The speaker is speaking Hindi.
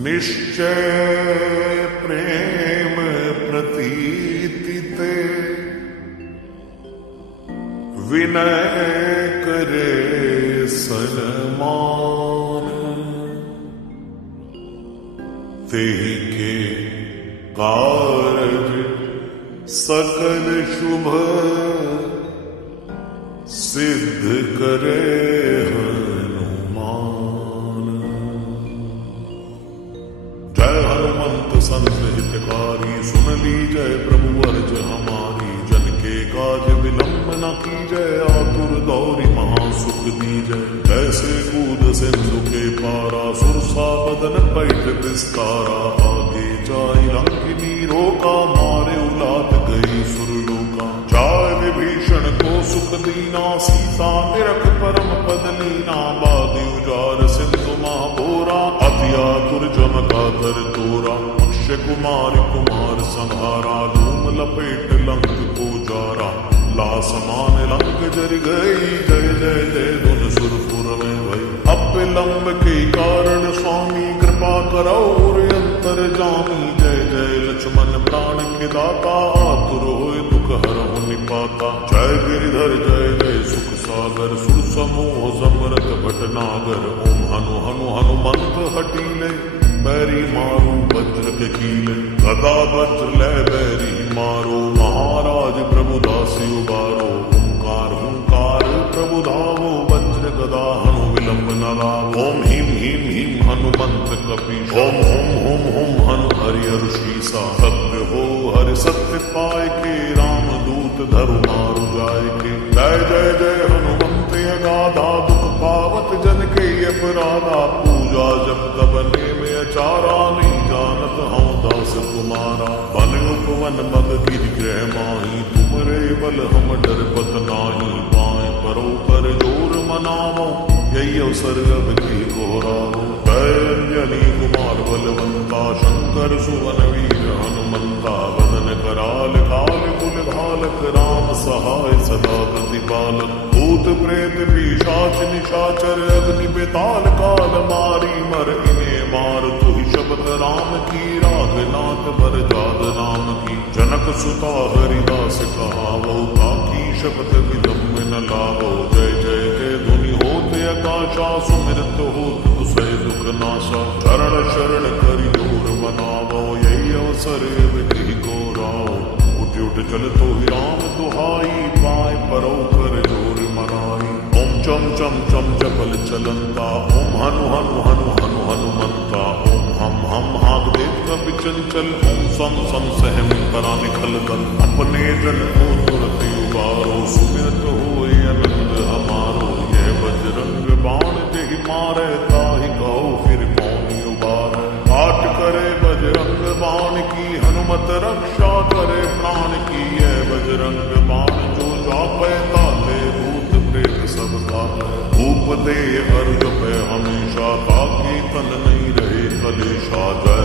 निश्चय प्रेम प्रतीति ते विनय करे सन्मान तेहि के कारज सकल शुभ सिद्ध करे हनुमान। जय हनुमंत संत हितकारी सुन लीजय प्रभु अर्ज हमारी। जन के काज विलंब न कीजय आतुर दौरी महासुख दीजय। जैसे कूद सिंधु के पारा सुरसा बदन पैठ विस्तारा। आगे जाई लंकिनी रोका मारे उलाद गई सुरलोका। जाय विभीषण को सुख दीना सीता निरख परम पद लीना। बादी उजार सिंधु महाबोरा अति आतुर जमका कर तोरा। अक्षय कुमार कुमार संहारा धूम लपेट लंक को जारा। लासमान लंक जर गई जय जय जय धुन सुरपुर में भई। अब विलंब के कारण स्वामी कृपा करो और अंतर जामी। जय जय लक्ष्मण प्राण के दाता आतुर होए दुख हरहु निपाता। जय गिरिधर जय जय सुख सागर सुर समूह समरथ भटनागर। ओम हनु हनु हनुमंत हटीले बैरी मारू वज्र के कीले। गदा वज्र ले बैरी मारो महाराज प्रभु दासी उबारो। ओंकार हुंकार प्रभु धावो वज्र गदा हनु विलंब न लावो। ओम ह्रीं ह्रीं ह्रीं हनुमंत कपीश। ओम हुम हुम हुम हनु हरि ऋषिसा। सत्य हो हरि सत्य पाय के राम दूत धरु मारु जाय के। जय जय जय हनुमंत अगाधा दुख पावत जन के अपराधा। पूजा जब तब में अचारा नहीं जानत हूँ दास तुम्हारा। बन उपवन मग गिर ग्रह माही तुमरे बल हम डर पत नाही। पाए परो कर जोर मनावो यही अवसर अब की घोरावो। जय अंजनी कुमार बलवंता शंकर सुवन वीर हनुमंता। वदन कराल काल कुल घालक राम सहाय सदा प्रतिपालक। भूत प्रेत पिशाच निशाचर अग्नि बेताल काल मारी। मर इने मार तु ही शब्द राम की। राघनाथ बर जाद नाम की। जनक सुता हरिदास कहावो ताकी शब्द विलंब न लावो। जय जय जय धुनि होते आकाशा सुमिरत होत उसै दुख नाशा। चरण शरण करि जोर मनावो यही अवसर विधि को राव। उठ उठ चल तो ही राम दुहाई पाए परो कर जोर मनाई। ओम चम चम चम चपल चलंता। ओम हनु हनु हनु हनु हनुमंता। ओम हम हाग देव कपि चंचल। ओम सम सम सहम करा निखल दल। अपने जन को तुरत उबारो सुमिरत होए आनंद हमारो। यह बजरंग बाण जेहि मारे ताहि कहो फिर कौन उबारे। पाठ करे बजरंग बाण की हनुमत रक्षा करे प्राण की। यह बजरंग बाण जो जापै ताते भूत प्रेत सब खाते। भूप दे अर्घ पे हमेशा ताकि तन नहीं रहे कलेशा। जय